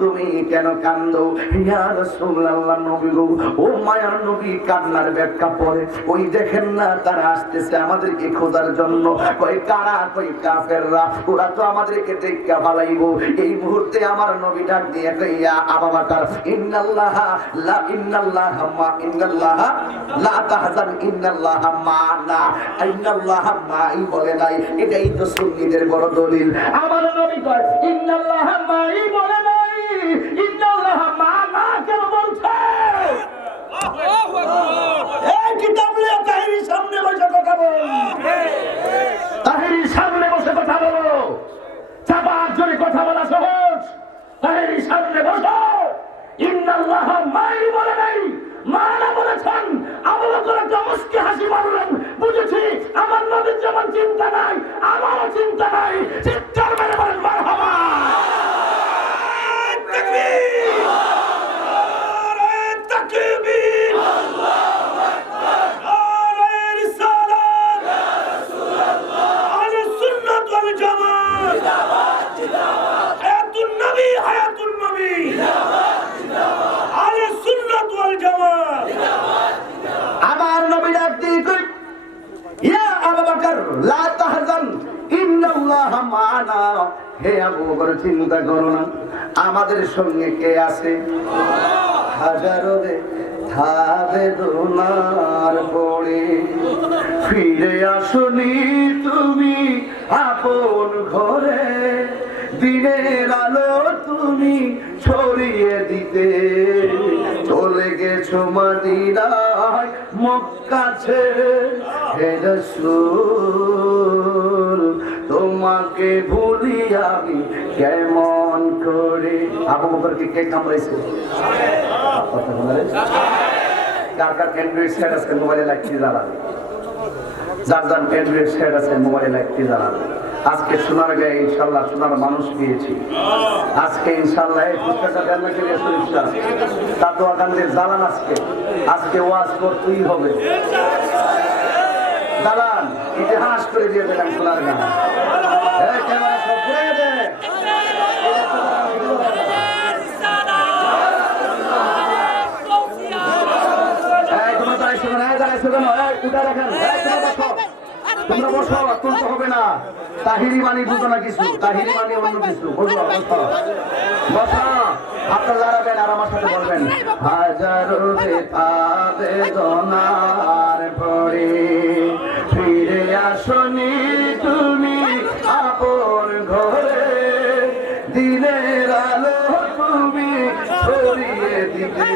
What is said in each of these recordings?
তুমি কেন কান্দো ইয়া রাসূলুল্লাহ? নবী গো, ও মায়ার নবী কান্নার ব্যাখ্যা পড়ে। ওই দেখেন না তারা আসতেছে আমাদেরকে খোঁজার জন্য। কই কারা? কই কাফেররা। ওরা তো আমাদেরকে দেখা ফালাইবো। এই মুহূর্তে আমার নবী ডাক দিয়ে কইয়া আবু বকর ইন্নাল্লাহা লা তাহজান ইন্নাল্লাহা মা'না। ইন্নাল্লাহা মা'i বলে নাই, এটাই তো সুন্নিদের বড় দলিল। আমার নবী কয় ইন্নাল্লাহা মা'i বলে নাই, ইন্নাল্লাহা মা'না কেন বলছে? আল্লাহু আকবার। এই কিতাব নিয়ে তাহিরির সামনে বসে কথা বল। তাহিরির সামনে বসে কথা বলো। চাপার জন্য কথা বলা সহজ। তাহিরির সামনে বসো। ইন্নাল্লাহা মা'i বলে নাই, মা'না বলেছেন। আবু বকর একটা মুস্কি হাসি মারলেন। বুঝেছি আমার নবীর যেমন চিন্তা নাই, আমারও চিন্তা নাই। চিৎকার মেরে বলেন মারহাবা। তাকবীর, নারে তাকবীর, আল্লাহু আকবার, নারে রিসালাত, ইয়া রাসূলুল্লাহ, আহলে সুন্নাত ওয়াল জামাত, জিন্দাবাদ জিন্দাবাদ, হায়াতুন নবী হায়াতুন নবী, জিন্দাবাদ জিন্দাবাদ, আহলে সুন্নাত ওয়াল জামাত, জিন্দাবাদ জিন্দাবাদ। আমার নবী ডাক দিয়ে কই ইয়া আবু বকর লা তাহজান ইন্নাল্লাহা মা'না। হে আবু বকর চিন্তা করো না, আমাদের সঙ্গে কে আছে? হাজারো ধাবে দোনার পড়ে ফিরে আসনি তুমি আপন ঘরে। দিনের আলো তুমি ছড়িয়ে দিতে চলে গেছো মদিনায় মক্কা ছেড়ে। হে রাসূল তোমাকে ভুলি আমি কেমন করে। আবু বকরকে কে কামড়াইছে? কার কার অ্যান্ড্রয়েড সেট আছে মোবাইলে লাইটটি জ্বালাবে? যার যার অ্যান্ড্রয়েড সেট আছে মোবাইলে লাইটটি জ্বালাবে। আজকে সোনার গায়ে ইনশাল্লাহ সোনার মানুষ পেয়েছি। আজকে ইনশাল্লাহ এই পুস্তকটা জানা করে শরীফটা তার দোয়া কান্দে জ্বালান। আজকে ওয়াজ করতেই হবে। জ্বালান, ইতিহাস করে দিয়ে দিলাম সোনার গায়ে। এই ক্যামেরা সব ঘুরে দে। তোমরা বসো, তুলতে হবে না। তাহিরি মানি বুঝো না কিছু, তাহিরি মানি অন্য কিছু। বসো বসো বসো, আপনারা দাঁড়াবেন আর আমার সাথে বলবেন হাজারো বেদনার পরে ফিরে আসনি তুমি আপন ঘরে। দিনের আলো তুমি ছড়িয়ে দিতে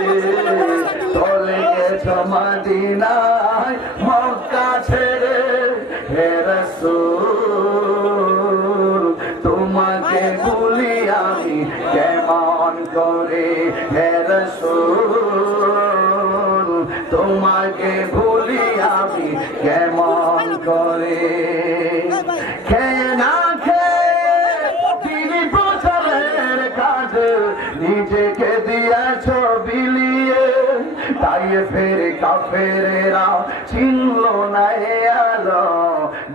চলে গেছো মদিনায় মক্কা ছেড়ে। হে রাসূল তোমাকে ভুলি আমি কেমন করে। হে রাসূল তোমাকে ভুলি আমি কেমন করে। খেয়ে না খেয়ে তিনি প্রচারের কাজে নিজেকে দিয়েছো বিলিয়ে। তাই ফের কাফেরেরা চিনল না আলো,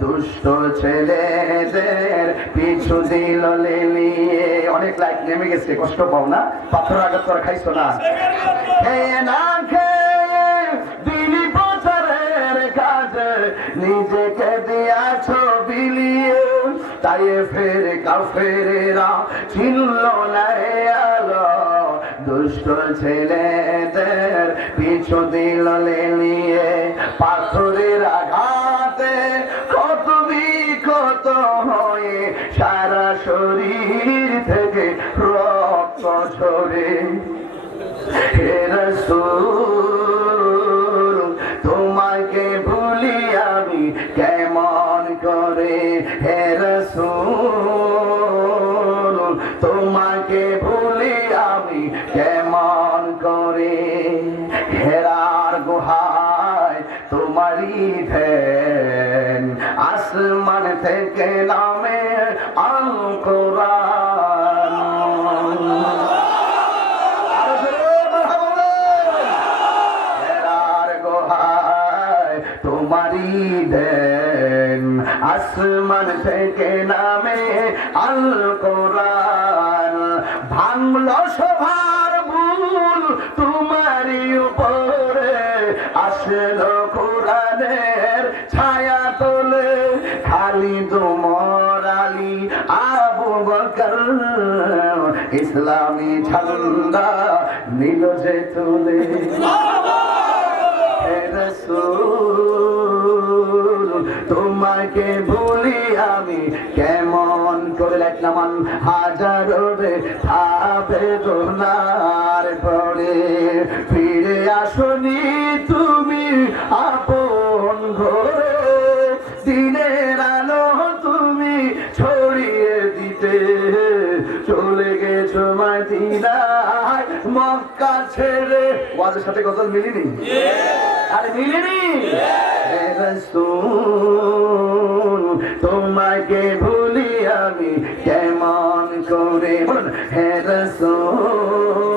দুষ্ট ছেলেদের পিছু দিল লেলিয়ে। অনেক লাইট নেমে গেছে, কষ্ট পাও না? পাথর আঘাত করে খাইছো না? খেয়ে না খেয়ে দিলি প্রচারের কাজে নিজেকে দিয়েছো বিলিয়ে। তাই ফের কাফেরেরা চিনল না আলো, দুষ্ট ছেলেদের পিছু দিল লেলিয়ে। পাথরের আঘাতে কত বিক্ষত হয়ে সারা শরীর থেকে রক্ত ঝরে। হে রাসূল তোমাকে ভুলি আমি কেমন করে। হে রাসূল তোমাকে ভুলি আমি কেমন করে। হেরার গুহায় তোমারই ধ্যান, আসমান থেকে নামে আল কোরআন। হেরার গুহায় তোমারই ধ্যান, আসমান থেকে নামে আল কোরআন। ভাঙলো সভার ভুল তোমারই উপরে, আসলো কোরআনের ছায়া তোলে, খালিদ ওমর আলী আবু বকর ইসলামী ঝান্ডা নিল যে তুলে। হে রাসূল তোমাকে ভুলি আমি কেমন করে, লিখলাম হাজারো আবেদনার পরে ফিরে আসনি তুমি আপন ঘরে, দিনের আলো তুমি ছড়িয়ে দিতে চলে গেছো মদিনায় মক্কা ছেড়ে। ওয়াজের সাথে গজল মিলিনি? আরে মিলিনি? হে রাসূল তোমাকে ভুলি আমি কেমন করে, বলুন হে রাসূল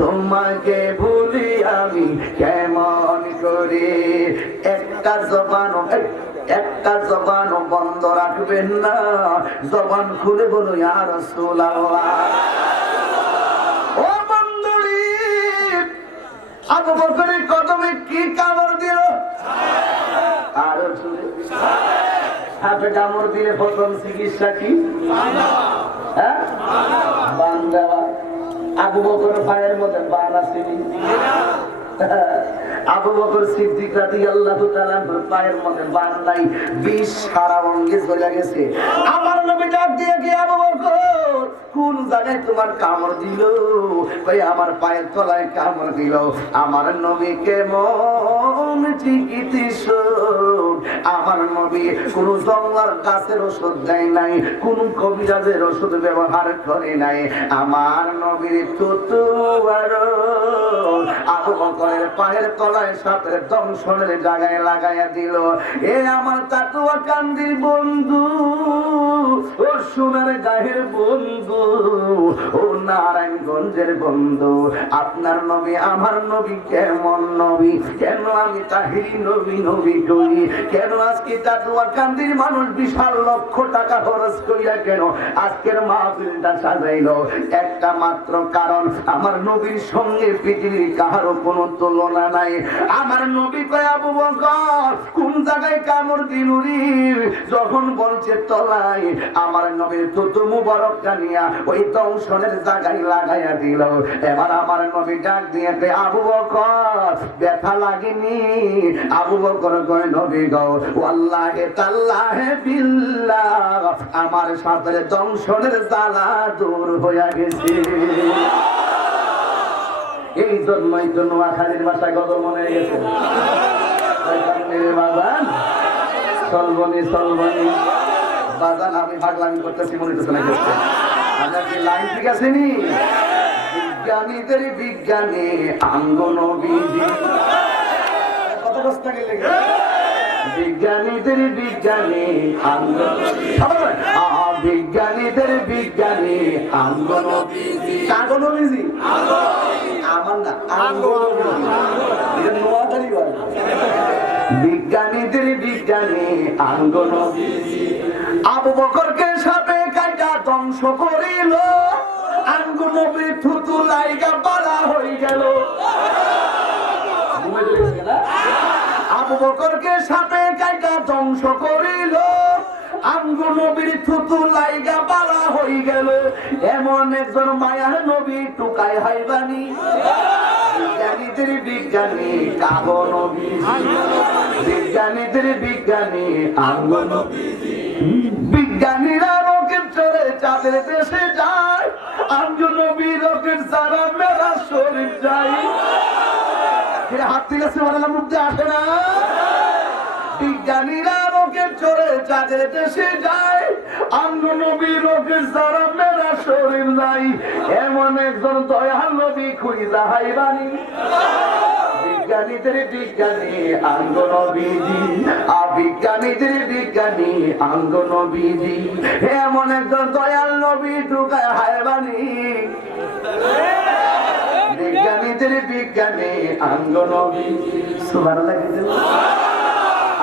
তোমাকে ভুলি আমি কেমন করে। একটা জবান বন্ধ রাখবেন না, জবান খুলে বলো ইয়া রাসূলুল্লাহ। ও বন্ধুরি, আবু বকরের কদমে কি কামড় দিল? আরো জোরে। সাপে কামড় দিলে প্রথম চিকিৎসা কি? হ্যাঁ, বান দেওয়া। আবু বকরের পায়ের মধ্যে বান আসেনি? আবু বকর সিদ্দিক রাদিয়াল্লাহু তাআলা পায়ের মধ্যে বান নাই, বিষ সারা অঙ্গে চলে গেছে। আমার নবী ডাক দিয়ে কি আবু বকর কোন জায়গায় তোমার কামড় দিল? ভাই আমার পায়ের তলায় কামড় দিল। আমার নবী কেমন চিকিৎস, আমার নবী কোন জঙ্গলার গাছের ওষুধ দেয় নাই, কোন কবিরাজের ওষুধ ব্যবহার করে নাই। আমার নবীর তুতু আবু বকরের পায়ের তলায় সাপের দংশনের জায়গায় লাগাইয়া দিল। এ আমার তাতুয়া কান্দির বন্ধু, ও সোনার গায়ের বন্ধু, ও নারায়ণগঞ্জের বন্ধু, আপনার নবী আমার নবী কেমন নবী? কেন আমি তাহিরি নবী নবী করি? কেন আজকে তাতুয়া কান্দির মানুষ বিশাল লক্ষ টাকা খরচ করিয়া কেন আজকের মাহফিলটা সাজাইলো? একটা মাত্র কারণ, আমার নবীর সঙ্গে পৃথিবীর কাহারও কোনো তুলনা নাই। আমার নবী কয় আবু বকর কোন জায়গায় কামড় দিল রে? যখন বলছে তলায়, আমার নবীর থুতু মুবারকটা নিয়া ওই দংশনের জায়গায় লাগাইয়া দিল। এবার আমার নবী ডাক দিয়ে কয় আবু বকর ব্যথা লাগেনি? আবু বকর কয় নবী গো ওয়াল্লাহি তাল্লাহি বিল্লাহ আমার সাথে দংশনের জ্বালা দূর হইয়া গেছে। এই জন্যই তো নোয়াখালীর ভাষায় গজল মনে হয়ে গেছে। বাজান চলবনি চলবনি বাজান, আমি পাগলামি করতেছি মনে হচ্ছে না করছে। আপনার কি লাইন ঠিক আছে নি? বিজ্ঞানীদের বিজ্ঞানী আঙ্গ নবীজি, কত কষ্ট গেলে বিজ্ঞানীদের বিজ্ঞানী আঙ্গ, বিজ্ঞানীদের বিজ্ঞানী আঙ্গ নবীজি। কাঙ্গ নবীজি আমার না, আঙ্গ নবীজি। বিজ্ঞানীদের বিজ্ঞানী আঙ্গ নবীজি। আবু বকরকে সাপে কাটা ধ্বংস করিল, আঙ্গ নবী থুতু লাইগা বালা হয়ে গেল। আবু বকরকে সাপে কাটা ধ্বংস করিল, আঙ্গ নবীর থুতু লাইগা বালা হয়ে গেল। এমন একজন মায়ার নবী টুকাই হাইবানি। বিজ্ঞানীদের বিজ্ঞানী কাগ নবীজি, বিজ্ঞানীদের বিজ্ঞানী আঙ্গ নবীজি। বিজ্ঞানীরা রকেট চড়ে চাঁদের দেশে যায়, আঙ্গ নবী রকেট ছাড়া মেরা শরীর যায়। হাত থেকে সুবহানাল্লাহ মুখ দিয়ে আসে না? বিজ্ঞানীরা রকেট চড়ে চাঁদের দেশে যায়, আঙ্গ নবী রকেট ছাড়া মেরা শরীর যায়। এমন একজন দয়াল নবী খুঁজা হাইবানি। বিজ্ঞানীদের বিজ্ঞানী আঙ্গ নবীজি, বিজ্ঞানীদের বিজ্ঞানী আঙ্গ নবীজি। এমন একজন দয়াল নবী ঢুকায় হাইবানি। বিজ্ঞানীদের বিজ্ঞানী আঙ্গ নবীজি। সুবহানাল্লাহ।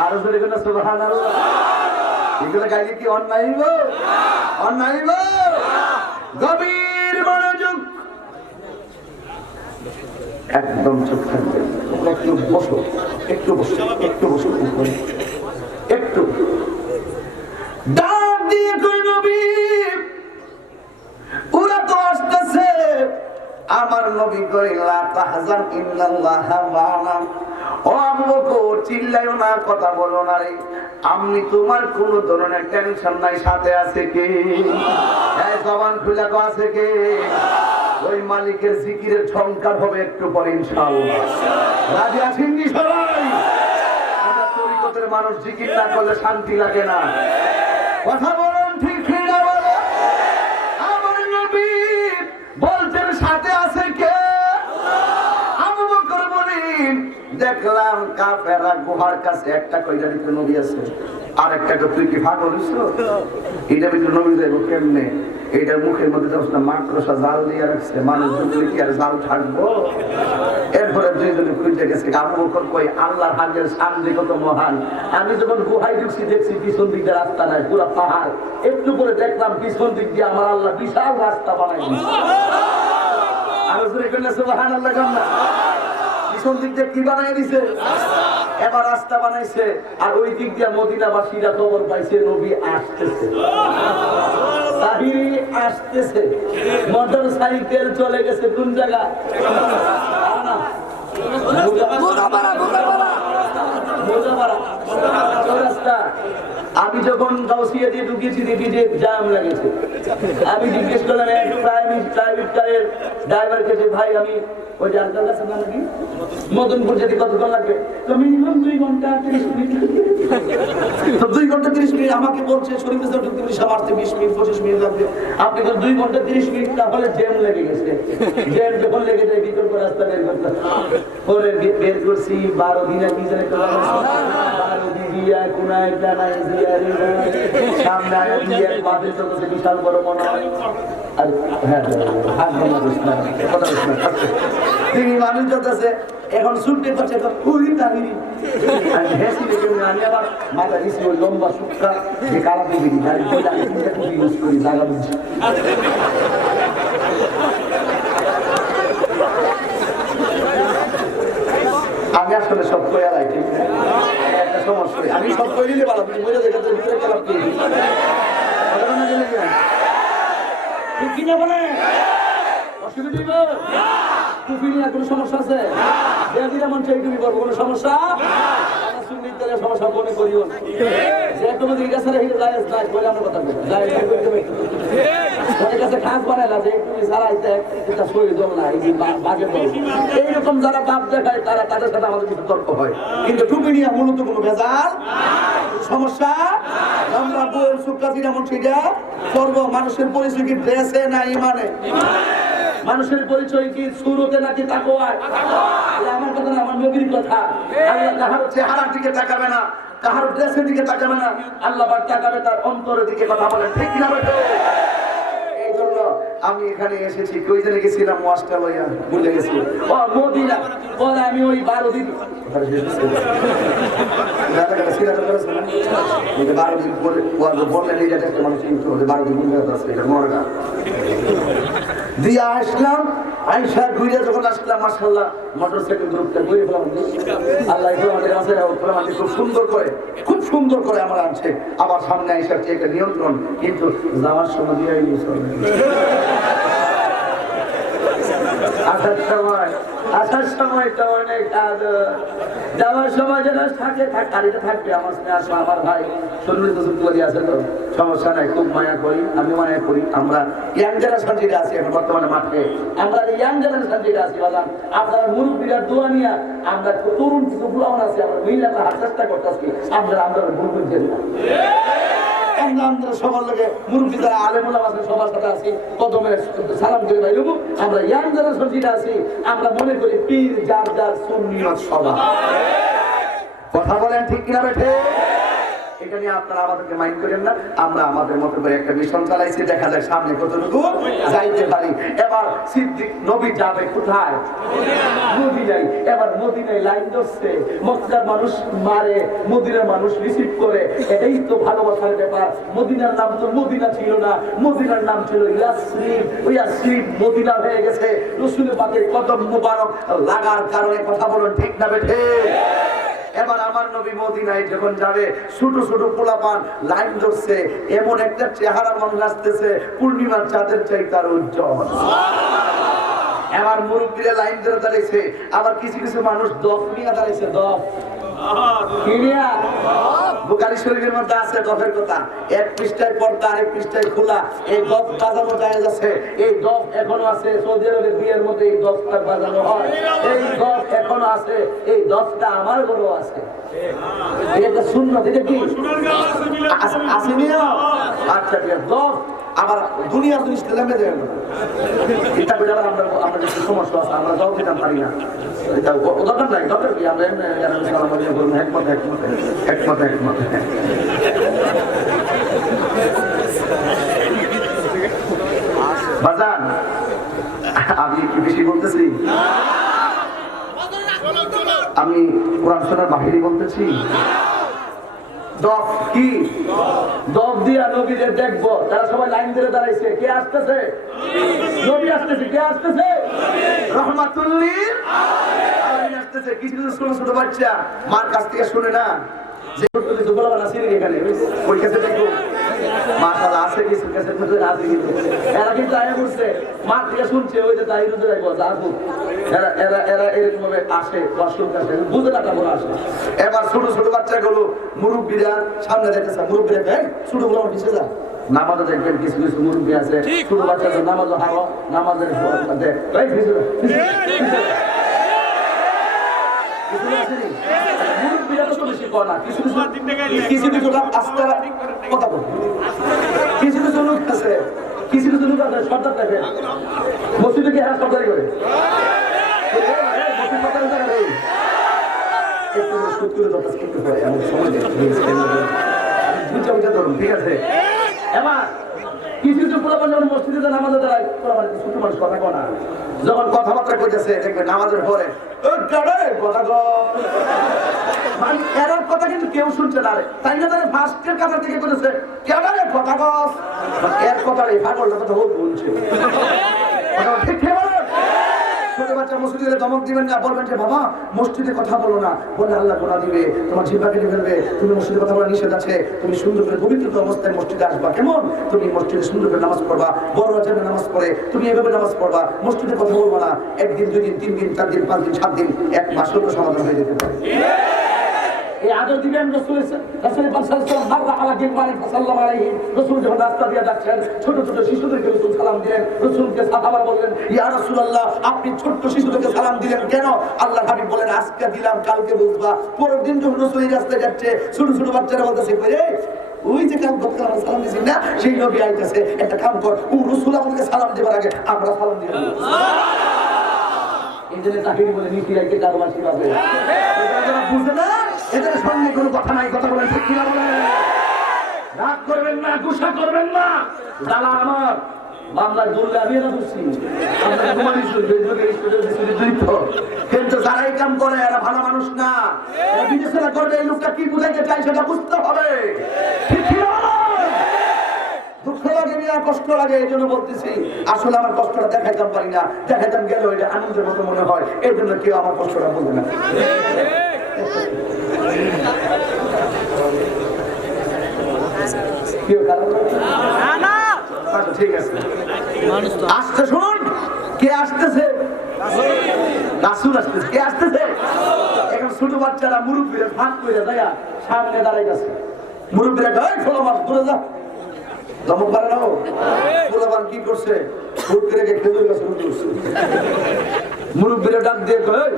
আরো জোরে করে সুবহানাল্লাহ। এগুলো গাইলে কি অন্যায় হইব? অন্যায় হইব? গভীর মনোযোগ, একদম চুপ থাকবে। তোমরা একটু বসো, একটু বসো, একটু বসো, একটু ডাক দিয়ে কই নবী, ওরা তো আসতেছে। আমার নবী কই লা তাহজান ইন্নাল্লাহা মা'ানা। ও আবু বকর, চিল্লাইও না, কথা বলো না রে। আমি তোমার কোন ধরনের টেনশন নাই, সাথে আছে কে? এই জবান খুলে কো আছে কে? ওই মালিকের জিকিরের ঝংকার হবে একটু পরে ইনশাআল্লাহ। রাজি আছেন কি সবাই? আমরা তরিকতের মানুষ, জিকির না করলে শান্তি লাগে না। কথা বলেন ঠিক না বলে? আমার নবী বলছেন সাথে আছে কে? আবু বকর বলেন দেখলাম কাফেররা গুহার কাছে একটা কইরা দিতে নবী আছে, আর একটা তুই কি পাগল হইছো? এটা ভিতরে নবী যাইবো কেমনে? এটা মুখের মধ্যে যখন মাকড়সা জাল দিয়ে রাখছে, মানুষ ঢুকলে কি আর জাল থাকবো? এরপরে দুইজনে খুঁজে গেছে। আবু বকর কই আল্লাহর হাজের সামনে কত মহান। আমি যখন গুহায় ঢুকছি দেখছি পিছন দিক দিয়ে রাস্তা নাই, পুরো পাহাড়। একটু করে দেখলাম পিছন দিক দিয়ে আমার আল্লাহ বিশাল রাস্তা বানাই দিয়েছে। আর জোরে কইনা সুবহানাল্লাহ গান্না। পিছন দিক দিয়ে কি বানাই দিছে? এবার রাস্তা বানাইছে। আর ওই দিক দিয়ে মদিনাবাসীরা খবর পাইছে নবী আসতেছে, তাহিরি আসতেছে। মোটর সাইকেল চলে গেছে কোন জায়গা? আমি যখন গাউসিয়া দিয়ে ঢুকেছি দেখি যে জ্যাম লাগেছে। আমি জিজ্ঞেস করলাম প্রাইভেট কারের ড্রাইভারকে যে ভাই আমি ওই ডাক্তার কাছে নাকি মদনপুর যেতে কতক্ষণ লাগবে? তো মিনিমাম 2 ঘন্টা 30 মিনিট। তো 2 ঘন্টা 30 মিনিট আমাকে বলছে শরীফ এসে ঢুকতে পুলিশ মারতে 20 মিনিট 25 মিনিট লাগবে। আপনি তো 2 ঘন্টা 30 মিনিট, তাহলে জ্যাম লেগে গেছে। জ্যাম যখন লেগে যায় বিকল্প রাস্তা বের করতে পরে বের করছি 12 দিনের পিছনে 12 দিদিয়া কোনায় জানাই দিয়া রে সামনে আয়া দিয়ে বাদে তো বিশাল বড় মনে হয়। আর হ্যাঁ হাত বন্ধ করছ না, কথা বলছ না। তিনি মানুষ যাচ্ছে এখন ছুটতে করছে তো পুরি তাহিরি। আমি হেসি দেখে আমি আবার মাথা দিছি ওই লম্বা সুক্কা যে কালা দিবি গাড়ি বলে আমি চিন্তা করি ইউজ করি জায়গা বুঝছি। আমি আসলে সব কয়া লাই, ঠিক না? একটা সমস্যা আমি সব কই দিলে ভালো, তুমি বলে দেখাতে ভিতরে খেলাম কি ঠিক কিনা বলে? অসুবিধা টুপি নিয়ে কোনো সমস্যা আছে? যেমন সেই টুপি করবো, কোনো সমস্যা? সমস্যা মনে করিও না। যে কোনো দিকে গেছে বলে আমরা কথা বলবো কাছে খাস বানাইলা যে তুমি সারা এটা শরীর জম না বাজে এইরকম যারা বাপ দেখায় তারা তাদের সাথে আমাদের কিছু তর্ক হয়। কিন্তু টুপি নিয়ে মূলত কোনো ভেজাল সমস্যা আমরা বই সুকাজি যেমন সেটা করবো। মানুষের পরিচয় কি ড্রেসে না ইমানে? মানুষের পরিচয় কি সুরতে নাকি তাকওয়ায়? আমার কথা না, আমার নবীর কথা। আল্লাহ কাহার চেহারার দিকে তাকাবে না, কাহার ড্রেসের দিকে তাকাবে না, আল্লাহ পাক তাকাবে তার অন্তরের দিকে। কথা বলেন ঠিক কিনা বেটা? এই জন্য আমি এখানে এসেছি। কই জায়গায় গেছিলাম? অস্ট্রেলিয়া ভুলে গেছি। ও মদিনা বলে আমি ওই 12 দিন 12 দিন বললেন এই জায়গাটা মানুষ কিন্তু 12 দিন আছে এটা মরগা দিয়া আসলাম। আইসা ঘুরে যখন আসলাম মাশাআল্লাহ মোটরসাইকেল গ্রুপটা ঘুরে ফেলাম। আল্লাহ আমাদের কাছে খুব সুন্দর করে আমার আনছে। আবার সামনে আইসা একটা নিয়ন্ত্রণ, কিন্তু যাওয়ার সময় দিয়ে আসার সময়টা অনেক যাওয়ার সময় যেন থাকে গাড়িতে থাকবে আমার আমার ভাই শরীর আছে তো সমস্যা নাই, খুব মায়া করি, আমি মায়া করি। আমরা ইয়াং জেনারেশন যেটা আছি এখন বর্তমানে মাঠে, আমরা ইয়াং জেনারেশন যেটা আছি বাজান, আপনারা মুরব্বীরা দোয়া নিয়ে আমরা তরুণ কিছু বুড়ান আছি, আমরা মহিলারা হাত চেষ্টা করতেছি আমরা ভুল বুঝছি না। আমরা সবার লগে মুরব্বী যারা আলেমুল্লাহ আছে সবার সাথে আছি, কদমে সালাম করে ভাই আমরা ইয়াং জেনারেশন যেটা আছি আমরা মনে করি পীর যার যার সুন্নিয়ত সভা। কথা বলেন ঠিক কিনা বেঠে? এটা নিয়ে আপনারা আমাদেরকে মাইন্ড করেন না, আমরা আমাদের মতো করে একটা মিশন চালাইছি, দেখা যাক সামনে কতটুকু যাইতে পারি। এবার সিদ্দিক নবী যাবে কোথায়? মদিনায়। এবার মদিনায় লাইন ধরছে, মক্কার মানুষ মারে, মদিনার মানুষ রিসিভ করে, এটাই তো ভালোবাসার ব্যাপার। মদিনার নাম তো মদিনা ছিল না, মদিনার নাম ছিল ইয়াসরিব। ওই ইয়াসরিব মদিনা হয়ে গেছে। রাসূলের পাকের কদম মুবারক লাগার কারণে, কথা বলুন ঠিক না বেঠে? এবার আমার নবী মদিনায় যখন যাবে, ছোট ছোট পোলাপান লাইন ধরছে, এমন একটা চেহারা মানুষ আসতেছে পূর্ণিমার চাঁদের চাইতে আরো উজ্জ্বল। এবার মুরব্বীরা লাইন ধরে দাঁড়িয়েছে, আবার কিছু কিছু মানুষ দফ নিয়ে দাঁড়িয়েছে। দফ বুখারী শরীফের মধ্যে আছে দফের কথা, এক পৃষ্ঠায় পর্দা, আরেক পৃষ্ঠায় খোলা। এই দফ বাজানো যায় যাচ্ছে, এই দফ এখনো আছে। সৌদি আরবের বিয়ের মধ্যে এই দফটা বাজানো হয়, এই দফ এখনো আছে। এই দফটা আমার ঘরেও আছে। এটা সুন্নাত, এটা কি আসেনি? আচ্ছা ঠিক আছে। দফ আবার দুনিয়ার জিনিস লেমে দেয় না, এটা বলে আমরা আমাদের সমস্যা আছে, আমরা জল দিতে পারি না। এটা দরকার নাই, দরকার কি? আমরা একমত একমত একমত একমত। বাজান আমি কি বেশি বলতেছি? আমি কোরআন শোনার বাহিরে বলতেছি। দফ কি? দফ দিয়া নবীদের দেখবো, তারা সবাই লাইন ধরে দাঁড়াইছে। কে আসতেছে? নবী আসতেছে। কে আসতেছে? রহমাতুল লিল আলামিন আসতেছে। কিছু কিছু ছোট ছোট বাচ্চা মার কাছ থেকে শুনে না, যে দুপুরবেলা আসি এখানে ওই কাছে দেখবো মাশাআল্লাহ আছে কিছু কাছে মধ্যে রাজি কিন্তু এরা কিন্তু আয়া করছে, মার থেকে শুনছে, ওই যে তাই রুজে রাখবো যাবো। এরা এরা এরা এরকম ভাবে আসে, দর্শক কাছে বুঝে টাকা বলে আসে। এবার ছোট ছোট বাচ্চাগুলো মুরব্বীরা সামনে যাইতেছে, মুরব্বীরা ভাই ছোট গুলো পিছিয়ে যা। নামাজে দেখবেন কিছু কিছু মুরব্বী আছে, ছোট বাচ্চাদের নামাজও হারো, নামাজের কিছু কিছু লোক আস্তে কথা বল, কিছু কিছু লোক আছে, কিছু কিছু লোক আছে সর্দার দেখে মসজিদে কি হ্যাঁ সর্দারি করে ঠিক আছে। এবার কিছু কিছু পোলাপান যখন মসজিদে নামাজে দাঁড়ায়, ছোট মানুষ কথা কয় না, যখন কথাবার্তা করতেছে দেখবে নামাজের পরে এরার কথা কিন্তু কেউ শুনছে না, তাই না? তারা ফার্স্টের কথা থেকে করেছে কেবারে কথা কস, এর কথা এই ফাগলটা কথা বহুত বলছে। ঠিক ছোট বাচ্চা মসজিদে ধমক দিবেন না, বলবেন যে বাবা মসজিদে কথা বলো না, বলে আল্লাহ গোনা দিবে, তোমার জিহ্বা কেটে ফেলবে, তুমি মসজিদে কথা বলা নিষেধ আছে, তুমি সুন্দর করে পবিত্র অবস্থায় মসজিদে আসবা। কেমন? তুমি মসজিদে সুন্দর করে নামাজ পড়বা, বড় রাজারে নামাজ পড়ে তুমি এভাবে নামাজ পড়বা, মসজিদে কথা বলবা না। একদিন, দুই দিন, 3 দিন, 4 দিন, 5 দিন, 7 দিন, 1 মাসের তো সমাধান হয়ে যেতে পারে। এই আদর দিবেন রাসূল পাক সাল্লাল্লাহু আলাইহি রাসূল যখন রাস্তা দিয়ে যাচ্ছেন, ছোট ছোট শিশুদেরকে রাসূল সালাম দিলেন। রাসূলকে সাহাবা বললেন, ইয়া রাসূলুল্লাহ আপনি ছোট শিশুদেরকে সালাম দিলেন কেন? আল্লাহর হাবিব বলেন, আজকে দিলাম কালকে বুঝবা। পরের দিন যখন রাসূল এই রাস্তায় যাচ্ছে, ছোট ছোট বাচ্চারা বলতেছে কইরে ওই যে কাম করতে আমরা সালাম দিছি না, সেই নবী আইতেছে, একটা কাম কর, ও রাসূল আমাদেরকে সালাম দেবার আগে আমরা সালাম দিব। এই জন্য তাহিরি বলে নীতি রাখতে কারবাসী পাবে, এটা বুঝে না। এদের সঙ্গে কোনো কথা নাই, কথা বলেন ঠিক কিনা বলেন? রাগ করবেন না, গুসা করবেন না। দালা আমার বাংলায় বললে আমি না বুঝছি, কিন্তু যারা এই কাম করে এরা ভালো মানুষ না, বিবেচনা করবে এই লোকটা কি বুঝাইতে চাই সেটা বুঝতে হবে। ঠিক কিনা দুঃখ লাগে না, কষ্ট লাগে, এই জন্য বলতেছি। আসলে আমার কষ্টটা দেখাইতাম পারি না, দেখাইতাম গেলে ওইটা আনন্দের মতো মনে হয়, এই জন্য কেউ আমার কষ্টটা বলবে না। ঠিক আছে, আসতে শুনুন, কে আসতেছে? রাসূল আসতেছে। কে আসতেছে? এখন ছোট বাচ্চারা মুরব্বীরা ফাঁক করে যায় সামনে দাঁড়াইতেছে। মুরব্বীরা কয় ছোট মাস দূরে যা, ধমক পারে না। পোলাপান কি করছে? ফুট করে খেজুর গাছ উঠছে। মুরব্বীরা ডাক দিয়ে কয়,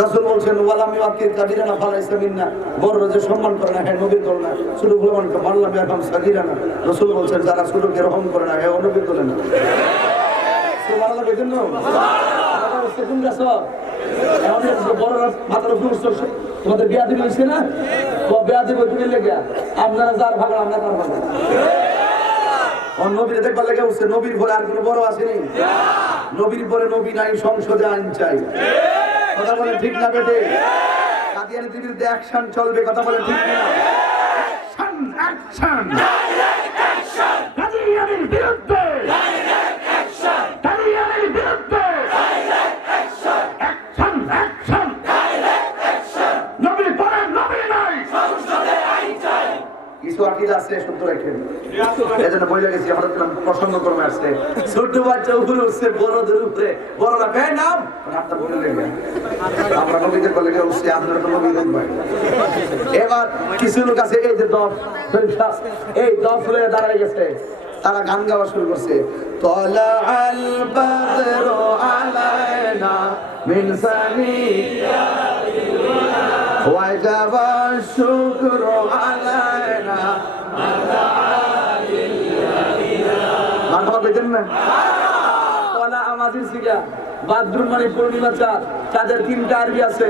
রাসূল বলছেন ওয়ালাম ইয়াকির কাবিরানা ফালাইসা মিন্না, বড়রা যে সম্মান করে না হ্যাঁ নবীর দল না, ছোট পোলাপানকে মারলাম এখন সাগীরানা। রাসূল বলছেন যারা ছোটকে রহম করে না হ্যাঁ নবীর দল না। সুবহানাল্লাহ বেজন না সেকুন গাছ আমাদের বড়রা মাথার উপর তোমাদের বিয়া দিন হয়েছে না, বেয়াদবি বইতে লেগে আপনারা যার ভালো আমরা তার ভালো নবীর দেখবার লেগে উঠছে নবীর পরে আর কোনো বড় আসেনি নবীর পরে নবী নাই সংসদে আইন চাই কথা বলে ঠিক না বেটে কাদিয়ানি দিদির অ্যাকশন চলবে কথা বলে ঠিক না অ্যাকশন অ্যাকশন ডাইরেক্ট অ্যাকশন কাদিয়ানির বিরুদ্ধে ডাইরেক্ট অ্যাকশন কাদিয়ানির বিরুদ্ধে direct action action action direct action নবীর পরে নবী নাই সংসদে আইন চাই কিছু আকিদা আছে শুদ্ধ রাখেন এজন্য বলে গেছি আমরা প্রসঙ্গ করবে আসছে ছোট বাচ্চা উপরে উঠছে বড়দের উপরে বড়রা কে নাম নামটা বলে লেগে আমরা নবীদের বলে গেছে উঠছে আপনারা তো নবী দেখবেন এবার কিছু লোক আছে এই যে দশ এই 10 হয়ে দাঁড়ায় গেছে তারা গান গাওয়া শুরু করছে তলা আল বদরু আলাইনা মিন সানিয়াতিল وجب الشكر علينا বাদরুন মানে পূর্ণিমা চাঁদ চাঁদের 3টা আরবি আছে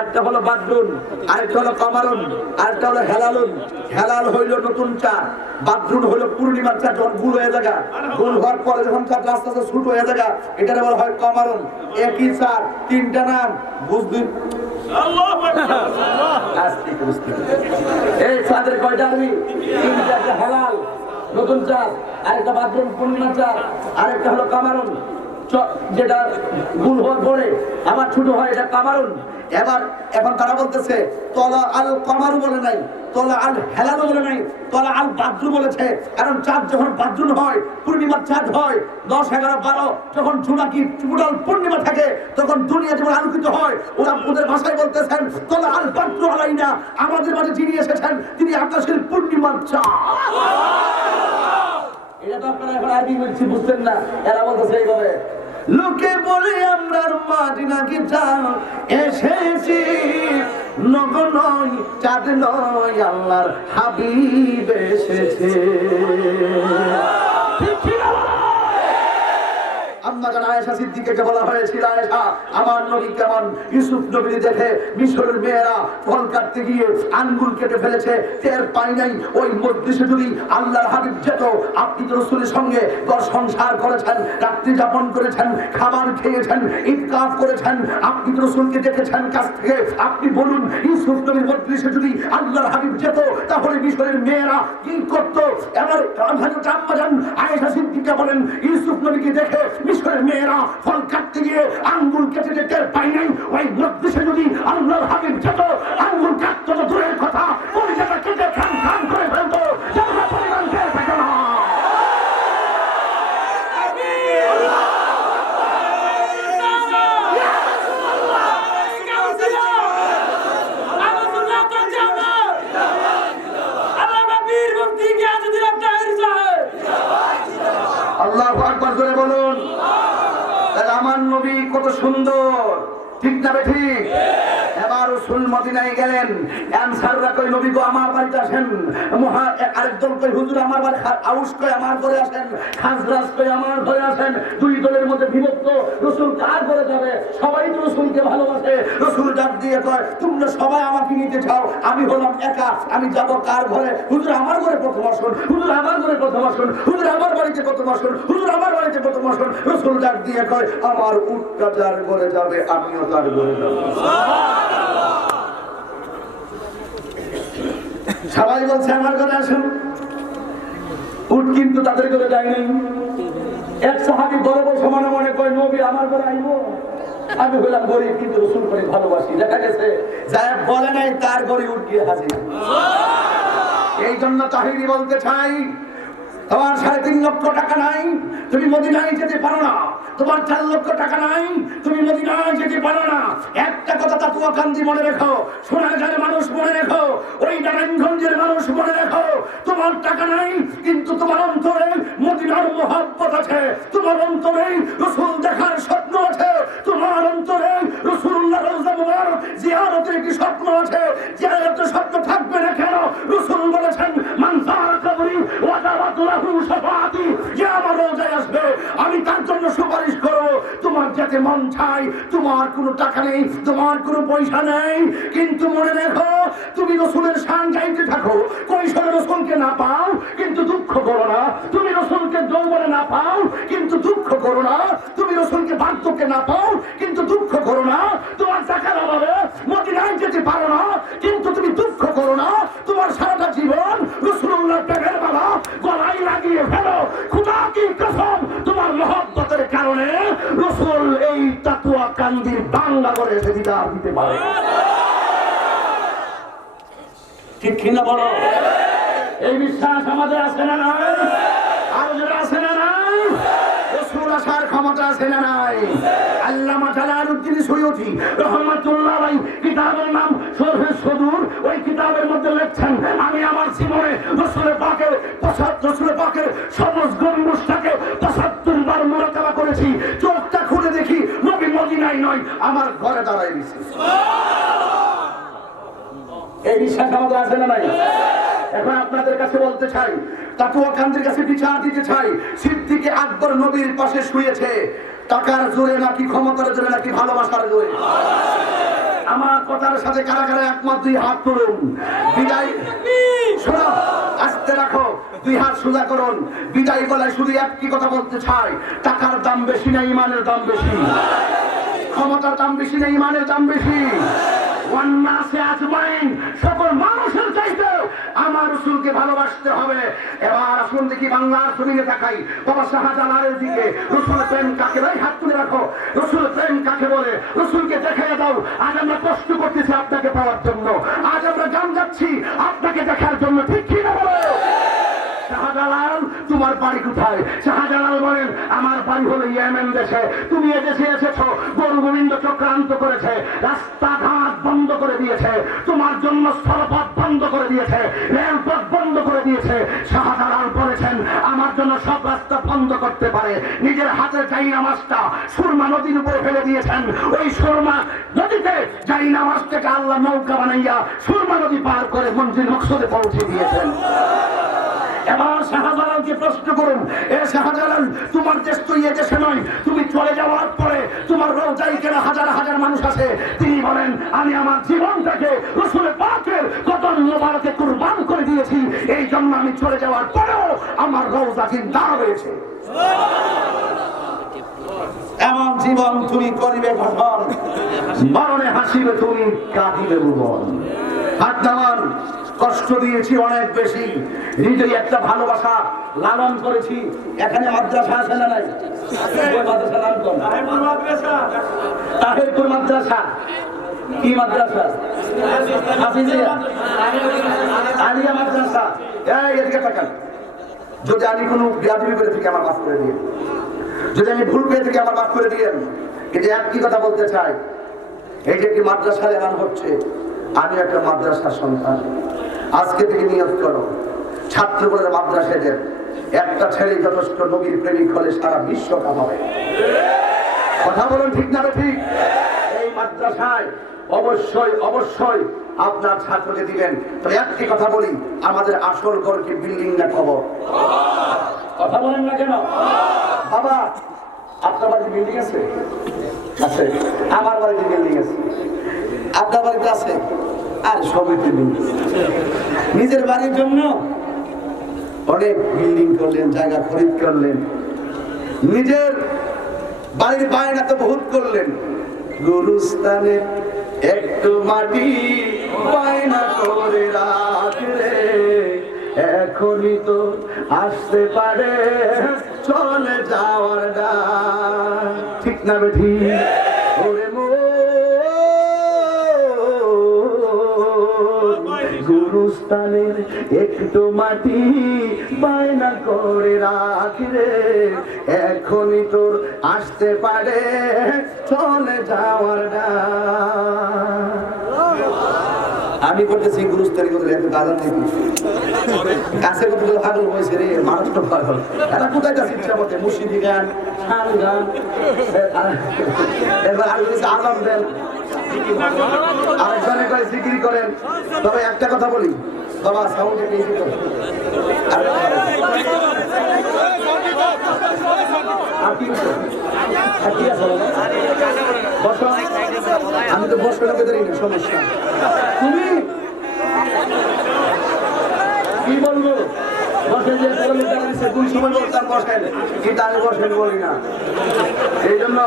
একটা হলো বাদরুন আরেকটা হলো কামারুন আরেকটা হলো হেলালুন হেলাল হইল নতুন চাঁদ বাদরুন হইল পূর্ণিমা চাঁদ যখন গুল হয়ে যায় গুল হওয়ার পরে যখন চাঁদ আস্তে আস্তে ছোট হয়ে যায় এটারে বলা হয় কামারুন একই চাঁদ 3টা নাম বুঝলি এই চাঁদের কয়টা আরবি 3টা একটা হেলাল নতুন চাঁদ আরেকটা বাদরুন পূর্ণিমা চাঁদ আরেকটা হলো কামারুন যেটা গুল হওয়ার পরে আবার ছোট হয় এটা কামারুন এবার এখন তারা বলতেছে তলা আল কামারু বলে নাই তলা আল হেলাল বলে নাই তলা আল বাদরু বলেছে কারণ চাঁদ যখন বাদরুন হয় পূর্ণিমার চাঁদ হয় 10, 11, 12 যখন জোনাকি টোটাল পূর্ণিমা থাকে তখন দুনিয়া যেমন আলোকিত হয় ওরা ওদের ভাষায় বলতেছেন তলা আল বাদরু আলাইনা আমাদের মাঝে যিনি এসেছেন তিনি আকাশের পূর্ণিমার চাঁদ এটা তো আপনারা এখন আরবি বলছি বুঝতেন না এরা বলতেছে এইভাবে লোকে বলে আমরার মাটি নাকি চাঁদ এসেছি নগ নয় চাঁদ নয় আল্লাহর হাবিব এসেছে আম্মা জান আয়েশা সিদ্দিকাকে বলা হয়েছিল আয়েশা আমার নবী কেমন ইউসুফ নবী দেখে মিশরের মেয়েরা ফল কাটতে গিয়ে আঙ্গুল কেটে ফেলেছে টের পাই নাই ওই মজলিসে যদি আল্লাহর হাবিব যেত আপনি তো রাসূলের সঙ্গে ঘর সংসার করেছেন রাত্রি যাপন করেছেন খাবার খেয়েছেন ইতকাফ করেছেন আপনি তো রাসূলকে দেখেছেন কাছ থেকে আপনি বলুন ইউসুফ নবীর মজলিসে যদি আল্লাহর হাবিব যেত তাহলে মিশরের মেয়েরা কি করত এবার হযরত আম্মা জান আয়েশা সিদ্দিকা বলেন ইউসুফ নবীকে দেখে মিশরের মেয়েরা ফল কাটতে গিয়ে আঙ্গুল কেটে টের পাই নাই ওই মজলিসে যদি আল্লাহর হাবিব যেত আঙ্গুল কাটতো তো দূরের কথা ওই জায়গা কেটে খান খান করে ফেলতো জানা পরিমাণ টের পেত না আল্লাহু আকবার করে বলুন আমার নবী কত সুন্দর ঠিক না ঠিক এবার রাসূল মদিনায় গেলেন আনসাররা কই নবী গো আমার বাড়িতে আসেন আরেকদল কই হুজুর আমার বাড়ি আউস কই আমার ঘরে আসেন খাজরাজ কই আমার ঘরে আসেন দুই দলের মধ্যে বিভক্ত রাসূল কার ঘরে যাবে সবাই তো রাসূলকে ভালোবাসে রাসূল ডাক দিয়ে কয় তোমরা সবাই আমাকে নিতে চাও আমি হলাম একা আমি যাব কার ঘরে হুজুর আমার ঘরে প্রথম আসুন হুজুর আমার ঘরে প্রথম আসুন হুজুর আমার বাড়িতে প্রথম আসুন হুজুর আমার বাড়িতে প্রথম আসুন রাসূল ডাক দিয়ে কয় আমার উটটা যার ঘরে যাবে আমিও তার ঘরে যাব সবাই বলছে আমার ঘরে আসুন উট কিন্তু তাদের ঘরে যায় নাই এক সাহাবী বড় বড় সমানে মনে করে নবী আমার ঘরে আইবো আমি বললাম গরিব কিন্তু রাসূল করে ভালোবাসি দেখা গেছে যারা বলে নাই তার ঘরে উট গিয়ে হাজির এই জন্য তাহিরি বলতে চাই তোমার 3.5 লক্ষ টাকা নাই তুমি মদিনায় যেতে পারো না তোমার 4 লক্ষ টাকা নাই তুমি মদিনায় যেতে পারো না একটা কথা তাতুয়া কান্দি মনে রেখো সোনারগাঁয়ের মানুষ মনে রেখো ওই নারায়ণগঞ্জের মানুষ মনে রেখো তোমার টাকা নাই কিন্তু তোমার অন্তরে মদিনার মহব্বত আছে তোমার অন্তরে রাসূল দেখার স্বপ্ন আছে তোমার অন্তরে রাসূলুল্লাহ রওজা মুবারক জিয়ারতের কি স্বপ্ন আছে জিয়ারতের স্বপ্ন থাকবে না কেন রাসূল বলেছেন মান যারা কবরি ওয়া দাওয়াতু লাহু শাফাআতি যে আমার রওজায় আসবে আমি তার জন্য সুপারিশ করব তোমার যাতে কাছে মন চাই। তোমার কোনো টাকা নেই, তোমার কোনো পয়সা নেই, কিন্তু মনে রেখো তুমি রসুলের শান গাইতে থাকো। কৈশোরে রসুলকে না পাও কিন্তু দুঃখ করো না, তুমি রসুলকে যৌবনে না পাও কিন্তু দুঃখ করো না, তুমি রসুলকে বার্ধক্যে না পাও কিন্তু দুঃখ করো না, তোমার টাকার অভাবে মদিনায় যেতে পারো না কিন্তু তুমি দুঃখ করো না, তোমার সারাটা জীবন রাসূলুল্লাহ প্রেমের মালা গলায় লাগিয়ে ফেলো। খোদা কি কসম, তোমার মহব্বতের কারণে রাসূল এই তাকুয়া কান্দির বাংলা করে এসে দিতে পারে। ঠিক কিনা বলো? এই বিশ্বাস আমাদের আছে না নাই? আর যারা আছে না নাই? রাসূল আসার ক্ষমতা আছে না নাই? আল্লামা জালালউদ্দিন সৈয়দী রাহমাতুল্লাহ আলাইহি কিতাবের নাম শরহে সদুর, ওই কিতাবের মধ্যে লিখছেন, আমি আমার জীবনে রাসূল পাকের সবুজ গম্বুজটাকে ৭৫ বার মুরাকাবা করেছি। চোখটা খুলে দেখি নবী মদিনায় নয়, আমার ঘরে দাঁড়ায় গেছে। এই বিশ্বাস আমাদের আছে না নাই? এখন আপনাদের কাছে বলতে চাই, তাকুয়া কান্দির কাছে বিচার দিতে চাই, সিদ্দিকে আকবর নবীর পাশে শুয়েছে টাকার জোরে নাকি ক্ষমতার জোরে নাকি ভালোবাসার জোরে? আমার কথার সাথে কারা কারা একমত? দুই হাত তুলুন। বিদায় শোনো, আস্তে রাখো, দুই হাত সোজা করুন। বিদায় গলায় শুধু একটি কথা বলতে চাই, টাকার দাম বেশি না ইমানের দাম বেশি? ক্ষমতার দাম বেশি না ইমানের দাম বেশি? সকল মানুষের চাইতে আমার রাসূলকে ভালোবাসতে হবে। এবার আসুন দেখি বাংলার জমিনে তাকাই, বাবা শাহজালালের দিকে। রাসূলের প্রেম কাকে বলে? হাত তুলে রাখো। রাসূলের প্রেম কাকে বলে? রাসূলকে দেখাইয়া দাও। আজ আমরা কষ্ট করতেছি আপনাকে পাওয়ার জন্য, আজ আমরা জান যাচ্ছি আপনাকে দেখার জন্য। ঠিক কি না বলো? শাহজালাল, তোমার বাড়ি কোথায়? শাহজালাল বলেন, আমার বাড়ি হলো ইয়েমেন দেশে। তুমি এদেশে এসেছো, গরু গোবিন্দ চক্রান্ত করেছে, রাস্তাঘাট বন্ধ করে দিয়েছে, তোমার জন্য স্থলপথ বন্ধ করে দিয়েছে, রেলপথ বন্ধ করে দিয়েছে। শাহজালাল বলেছেন, আমার জন্য সব রাস্তা বন্ধ করতে পারে। নিজের হাতে জায়নামাজটা সুরমা নদীর উপরে ফেলে দিয়েছেন। ওই সুরমা নদীতে জায়নামাজ থেকে আল্লাহ নৌকা বানাইয়া সুরমা নদী পার করে মঞ্জিল মকসদে পৌঁছে দিয়েছেন। এবার শাহজালালকে প্রশ্ন করুন, এ শাহজালাল, তোমার দেশ তো এ দেশে নয়, তুমি চলে যাওয়ার পরে তোমার রওজায় কেন হাজার হাজার মানুষ আছে? তিনি বলেন, আমি আমার জীবনটাকে রাসূল পাকের কদম মোবারকে কুরবান করে দিয়েছি, এই জন্য আমি চলে যাওয়ার পরেও আমার রওজা জিন্দা রয়েছে। এমন জীবন তুমি করিবে গঠন, মরণে হাসিবে তুমি, কাঁদিবে ভুবন। হাত নামান, কষ্ট দিয়েছি অনেক বেশি, হৃদয়ে একটা ভালোবাসা লালন করেছি। এখানে মাদ্রাসা আছে না নাই? মাদ্রাসা নাম কোন? তাহেরপুর মাদ্রাসা। কি মাদ্রাসা? হাফিজিয়া, আলিয়া মাদ্রাসা। এই এদিকে তাকান, যদি আমি কোনো বেয়াদবি করে থাকি আমার মাফ করে দিয়ে, যদি আমি ভুল পেয়ে থাকি আমার মাফ করে দিয়েন। কিন্তু একটি কথা বলতে চাই, এই যে কি মাদ্রাসা এলান হচ্ছে, আমি একটা মাদ্রাসার সন্তান। আজকে থেকে নিয়ত করো, ছাত্রগুলোর মাদ্রাসায় দেন। একটা ছেলে যথেষ্ট নবীর প্রেমিক হলে সারা বিশ্ব কামাবে। কথা বলেন ঠিক না ঠিক? এই মাদ্রাসায় অবশ্যই অবশ্যই আপনার ছাত্রকে দিবেন। তবে একটি কথা বলি, আমাদের আসল ঘর কি বিল্ডিং না খবর? কথা বলেন না কেন? বাবা, আপনার বাড়িতে বিল্ডিং আছে? আছে। আমার বাড়িতে বিল্ডিং আছে। আপনার বাড়িতে আছে? আর সবই বিল্ডিং। নিজের বাড়ির জন্য অনেক বিল্ডিং করলেন, জায়গা খরিদ করলেন, নিজের বাড়ির বায়না তো বহুত করলেন। গুরুস্থানে একটু মাটি বায়না করে রাখলে, এখনই তো আসতে পারে চলে যাওয়ার ডাক। ঠিক না বেঠি? ওরে গুরুস্থানের একটু মাটি বায়না করে রাখলে, এখনই তোর আসতে পারে চলে যাওয়ার ডাক। আমি করতেছি গুরুস্থানি করে একটা দাদান দেখি কাছে কতগুলো পাগল হয়েছে রে, মানুষ তো পাগল। এরা কোথায় যাচ্ছে ইচ্ছা মতে? মুর্শিদি গান, শান গান, এবার আর কিছু আরাম দেন, আরেকজনে করে জিকির করেন। তবে একটা কথা বলি বাবা, সাউন্ড আর কি আছে? আর কি আছে বাবা? বসো। আমি তো বসে লোকে ধরি না, সমস্যা। তুমি কি বলবো? বসে যে কোন সময় বলতাম বসেন, কিন্তু আমি বসেন বলি না, এই জন্য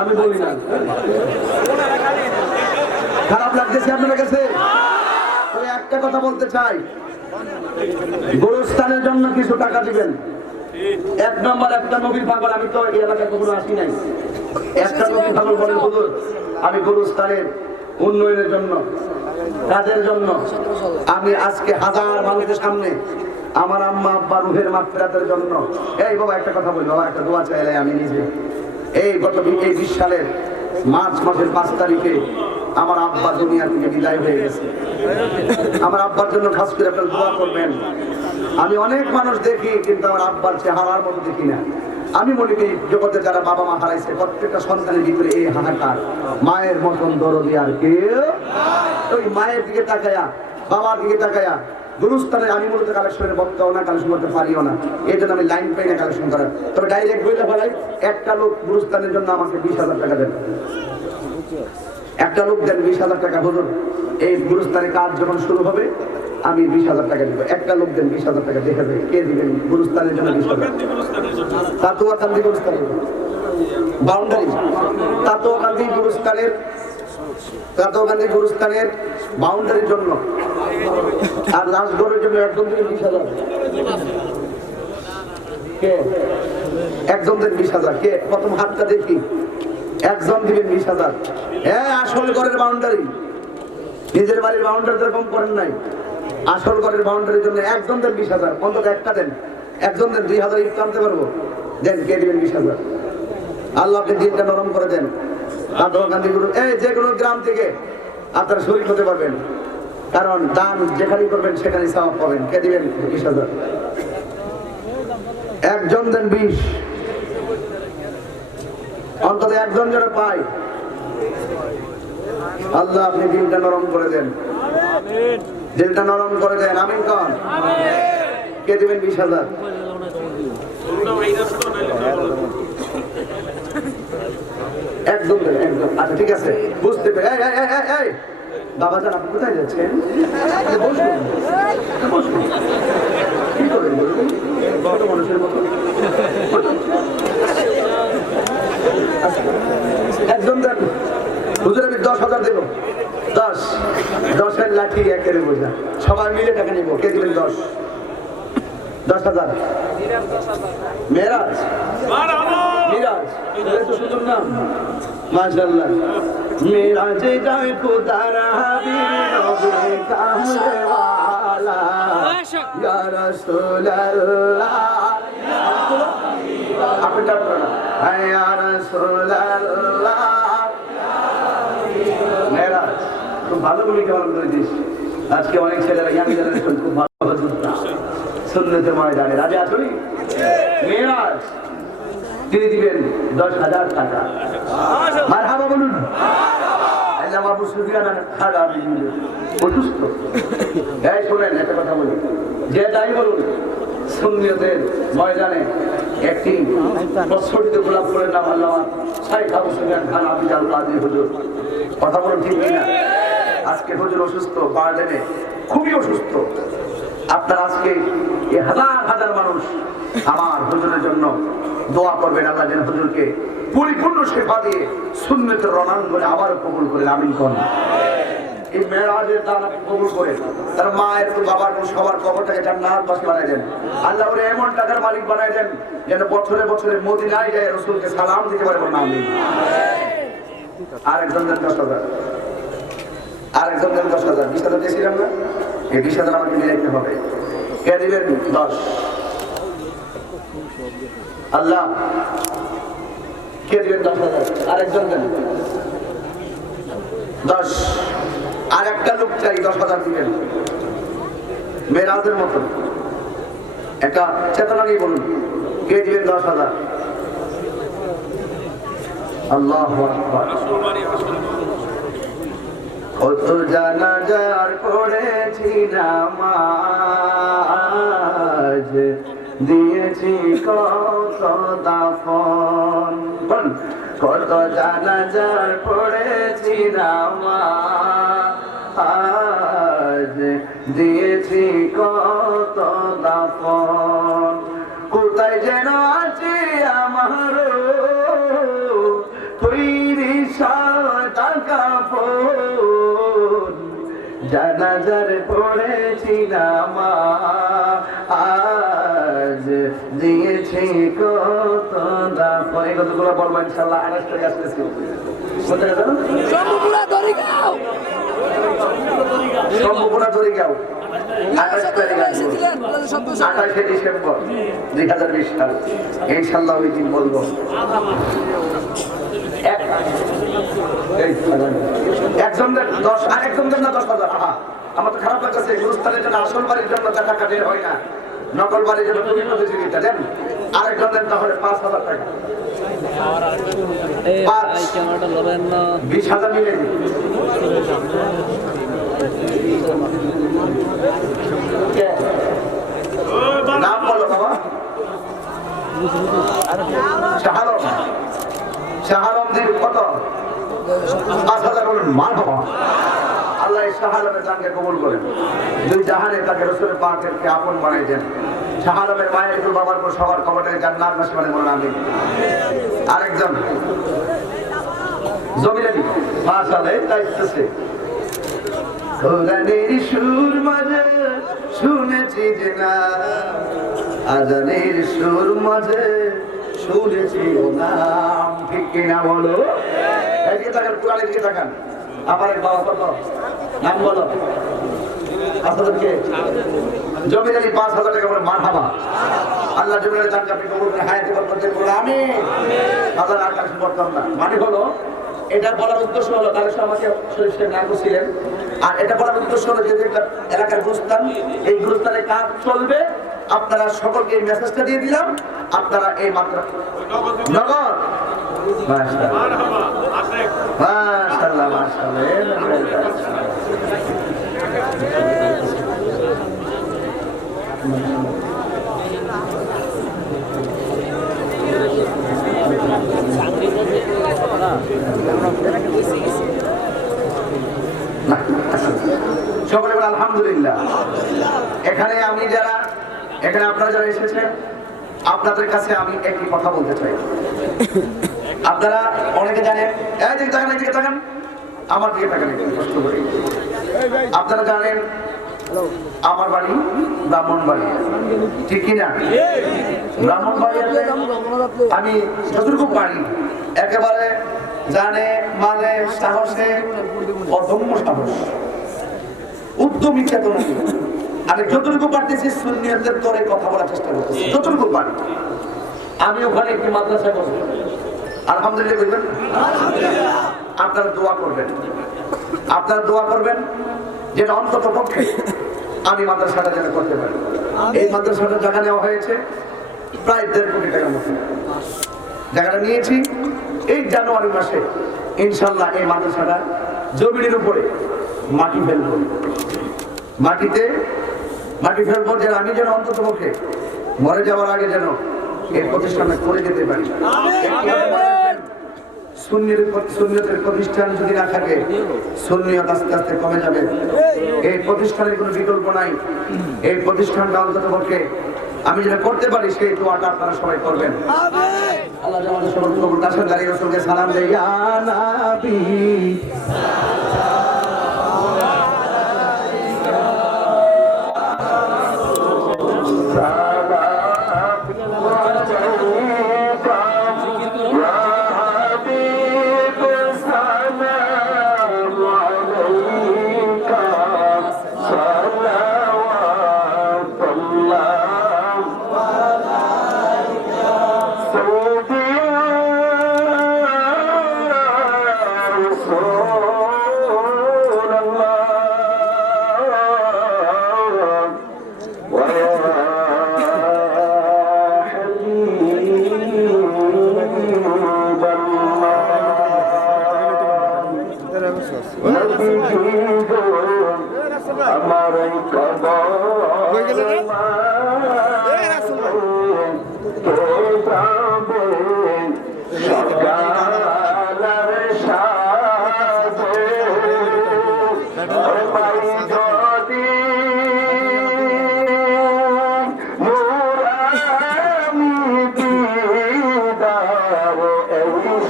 আমি বলি না। খারাপ লাগতেছে আপনার কাছে? তবে একটা কথা বলতে চাই, গোরস্থানের জন্য কিছু টাকা দিবেন। এক নম্বর একটা নবীর পাগল, আমি তো এই এলাকায় কখনো আসি নাই। একটা নবীর পাগল বলেন হুজুর আমি গোরস্থানের উন্নয়নের জন্য, কাজের জন্য আমি আজকে হাজার মানুষের সামনে আমার আম্মা আব্বা রুহের মাগফিরাতের জন্য, এই বাবা একটা কথা বলি বাবা, একটা দোয়া চাইলে আমি নিজে এই গত 20 সালের মার্চ মাসের 5 তারিখে আমার আব্বা দুনিয়া থেকে বিদায় হয়ে গেছে। আমার আব্বার জন্য খাস করে আপনারা দোয়া করবেন। আমি অনেক মানুষ দেখি, কিন্তু আমার আব্বার চেহারার মতো দেখি না। আমি মনে করি জগতে যারা বাবা মা হারাইছে প্রত্যেকটা সন্তানের ভিতরে এই হাহাকার, মায়ের মতন দরদি আর কেউ। ওই মায়ের দিকে তাকায়া, বাবার দিকে তাকায়া গুরুস্থানে আমি মূলত কালেকশনের বক্তাও না, কালেকশন করতে পারিও না, এই জন্য আমি লাইন পাই না কালেকশন করার। তবে ডাইরেক্ট বইলে ফেলাই, একটা লোক গুরুস্থানের জন্য আমাকে 20,000 টাকা দেন। একটা লোক দেন 20,000 টাকা, হুজুর এই গুরুস্থানের কাজ যখন শুরু হবে আমি 20,000 টাকা দিব। একটা লোক দেন 20,000 টাকা, দেখে দেবে কে দিবেন গুরুস্থানের জন্য 20,000। তাতোয়াকান্দি গুরুস্থানের বাউন্ডারি, তাতোয়াকান্দি গুরুস্থানের বাউন্ডারির জন্য, আর রাজগড়ের জন্য একজন দিবেন 20,000। কে একজন দেন 20,000? কে প্রথম হাতটা দেখি, একজন দিবেন 20,000। হ্যাঁ, আসল ঘরের বাউন্ডারি, নিজের বাড়ির বাউন্ডারি এরকম করেন নাই, আসল ঘরের বাউন্ডারির জন্য একজন দেন 20,000, অন্তত একটা দেন। একজন দেন 2,000 ইফতার আনতে পারবো, দেন। কে দিবেন 20,000? আল্লাহ আপনি দিনটা নরম করে দেন। গান্ধী গুরু এই যে কোনো গ্রাম থেকে আপনারা শরীর হতে পারবেন, কারণ দান যেখানেই করবেন সেখানেই সওয়াব পাবেন। কে দিবেন 20,000? একজন দেন 20, অন্তত একজন যেন পায়। আল্লাহ আপনি দিলটা নরম করে দেন, দিলটা নরম করে দেন। আমিন কন। কে দিবেন 20,000? একদম দেন, একদম। আচ্ছা ঠিক আছে, বুঝতে পেরে। এই বাবা জান আপনি কোথায় যাচ্ছেন? বসুন বসুন, কি করেন বলুন, কত মানুষের মতো। একদম দেন হুজুর, আমি 10,000 দেবো। 10-10-এর লাঠি একের বোঝা, সবাই মিলে টাকা নিবো। কে দিবেন 10,000? মেরাজ, মিরাজ, এটা তো সুন্দর নাম, মাশাআল্লাহ। মিরাজে যায় খোদার হাবিব নবী কামলে ওয়ালা, ইয়া রাসূলুল্লাহ। আপনি ডাকবেন না, ইয়া রাসূলুল্লাহ। মেরাজ খুব ভালো ভূমিকা পালন করে দিস। আজকে অনেক ছেলেরা ইয়াং জেনারেশন খুব ভালো সুন্নতের ময়দানে রাজা আছড়ি। মেরাজ তিনি দিবেন 10,000 টাকা। মারহাবা বলুন। আল্লাহ আবু সুফিয়ান খারাপ দিলেন, অসুস্থ। এই শুনেন একটা কথা বলি, যে যাই বলুন সুন্নতের ময়দানে একটি প্রস্ফুটিত গোলাপ ফুলের নাম আল্লামা শাইখ আবু সুফিয়ান খান আবিদ আল কাদরি হুজুর। কথা বলুন ঠিক কিনা? আজকে হুজুর অসুস্থ, বার্ডেনে খুবই অসুস্থ। আপনার আজকে এই হাজার হাজার মানুষ আমার হুজুরের জন্য দোয়া করবেন, আল্লাহ যেন হুজুরকে পরিপূর্ণ সেবা দিয়ে সুন্নতের রণাঙ্গনে আবার কবুল করেন। আমিন করেন। এই মেরাজের দান আপনি কবুল করেন, তার মায়ের বাবার সবার কবরটাকে জান্নাতবাসী বানাই দেন। আল্লাহ ওরে এমন টাকার মালিক বানাই দেন যেন বছরে বছরে মদিনায় যায় রাসূলকে সালাম দিতে পারে। বলুন আমিন। আরেকজন দেন 10,000, আরেকজন দেন 10,000। 20,000 দিয়েছিলাম না, এই 20,000 আমাকে মিলাইতে হবে। কে দিবেন 10? আল্লাহ। কে দিবেন 10,000? আরেকজন দেন 10। আর একটা লোক চাই 10,000 দিবেন, মেরাজের মতন একটা চেতনা নিয়ে বলুন। কে দিবেন 10,000? আল্লাহু আকবার। কত জানাজার পড়েছি নামাজ, দিয়েছি কত কত দাফন, কত জানাজার পড়েছি নামাজ, দিয়েছি কত দাফন, কোথায় যেন আছি আমার তৈরি সাদা কাফন, জানাজার পড়েছি নামাজ, দিয়েছি কত দাফন। এই কতগুলো বলবো ইনশাআল্লাহ। 28 টাকা আসতেছি সম্পূর্ণ দরিগাঁও, সম্পূর্ণ দরিগাঁও 28 ডিসেম্বর 2020 সাল ইনশাআল্লাহ ওই দিন বলবো। একজনের 10 আর একজনের না 10,000। আমার তো খারাপ লাগছে, গুরুস্থানের জন্য আসল বাড়ির জন্য টাকা বের হয় না, নকল বাড়ির জন্য তুমি প্রতিযোগিতা দেন। আরেকজনের তাহলে 5,000 টাকা, 20,000 মিলে নাম বলো বাবা। শাহালম, শাহালম দিন কত? 5,000 বলুন মা বাবা। আল্লাহ শাহালমের জানকে কবুল করেন, দুই জাহানে তাকে রাসূলের পাকেরকে আপন বানাইছেন। শাহালমের মায়ের একটু বাবার পর সবার কবরে জান্নাত নসিব বলেন আমিন। আরেকজন জমিরানি মাশাআল্লাহ তাইতেছে কোরআনের সুর মাঝে শুনেছি যে না, আজানের সুর মাঝে শুনেছি নাম, ঠিক কিনা বলো? এদিকে তাকান, কোরআনের দিকে তাকান। আমার এক বাবা কত নাম বলো? আপনাদেরকে জমিদারি 5,000 টাকা বলে মারহাবা। আল্লাহ জমিদারি জানকে আপনি কবুল করে হায়াতে বরকত দেন বলে আমিন। হাজার আর কাজ করতাম না, মানে হলো এটা বলার উদ্দেশ্য হলো তাহলে আমাকে শরীফের নাম ছিলেন। আর এটা বলার উদ্দেশ্য হলো যে এলাকার গুরুস্থান, এই গুরুস্থানের কাজ চলবে। আপনারা সকলকে এই মেসেজটা দিয়ে দিলাম, আপনারা এই মাত্রা নগদ মাশাআল্লাহ মাশাআল্লাহ। সকলে বলে আলহামদুলিল্লাহ। এখানে আমি যারা, এখানে আপনারা যারা এসেছেন, আপনাদের কাছে আমি একটি কথা বলতে চাই। আপনারা অনেকে জানেন, এই দিকে তাকান, এই দিকে তাকান, আমার দিকে তাকান একটু কষ্ট করে। আপনারা জানেন আমার বাড়ি ব্রাহ্মণবাড়িয়া, ঠিক কিনা? ব্রাহ্মণবাড়িয়াতে আমি যতটুকু পারি একেবারে জানে মানে সাহসে, অদম্য সাহস, উদ্যমী চেতনা, আমি যতটুকু পারতেছি সুন্নিয়তের তরে কথা বলার চেষ্টা করতেছি যতটুকু পারি। আমি ওখানে একটি মাদ্রাসা করব, আলহামদুলিল্লাহ বলবেন। আপনারা দোয়া করবেন, আপনারা দোয়া করবেন যেটা অন্তত পক্ষে আমি মাদ্রাসাটা যেন করতে পারি। এই মাদ্রাসাটা জায়গা নেওয়া হয়েছে প্রায় 1.5 কোটি টাকার মতো। জায়গাটা নিয়েছি এই জানুয়ারি মাসে, ইনশাল্লাহ এই মাদ্রাসাটা জমিনের উপরে মাটি ফেলবো, মাটিতে মাটি ফেলবো, যেন আমি যেন অন্তত পক্ষে মরে যাওয়ার আগে যেন এই প্রতিষ্ঠানে করে যেতে পারি। সুন্নিয়তের প্রতিষ্ঠান যদি না থাকে, সুন্নিয়ত আস্তে আস্তে কমে যাবে। এই প্রতিষ্ঠানের কোনো বিকল্প নাই। এই প্রতিষ্ঠানটা অন্তত পক্ষে আমি যেটা করতে পারি সেই দোয়াটা আপনারা সবাই করবেন। আল্লাহ আমাদের সবার কবুল করুন। দাঁড়িয়ে রাসূলকে সালাম দেই, ইয়া নবী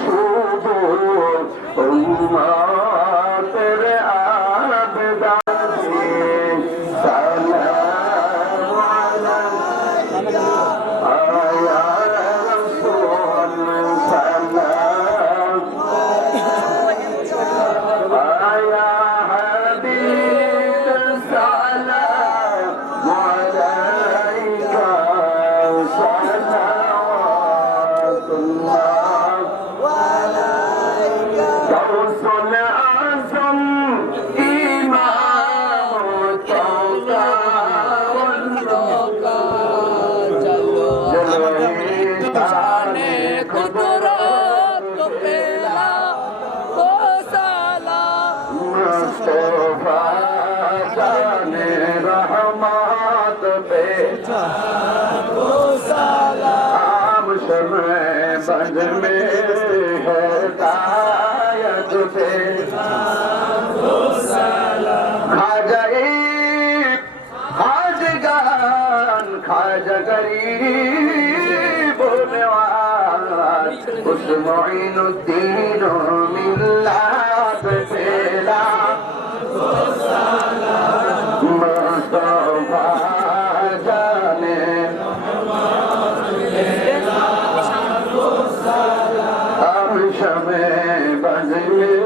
শুধু উম্মতের আবেদনে সালাম আলাইকা ইয়া রাসূল সালাম ইয়া হাবিব সালাম আলাইকা সালাওয়াতুল্লাহ গৌসুল আযম ইমাম शाने कुदरत को पेला वो सलाम मुस्तफा जाने रहमत बेटा वो सलाम शमे बंद में हिदायत पे वो सलाम खाजाए खाजगान खाजा गरीब नवाज उस मोइनुद्दीन मिल्लत पेला मुस्तफा जाने हम शमे बंद में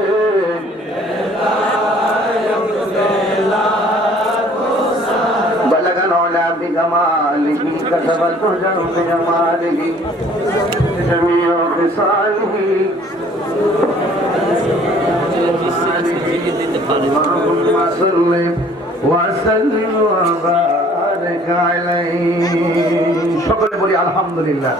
بجماله كتب الهدى بجماله جميع خصاله اللهم صل وسلم وبارك عليه সকলে বলি আলহামদুলিল্লাহ।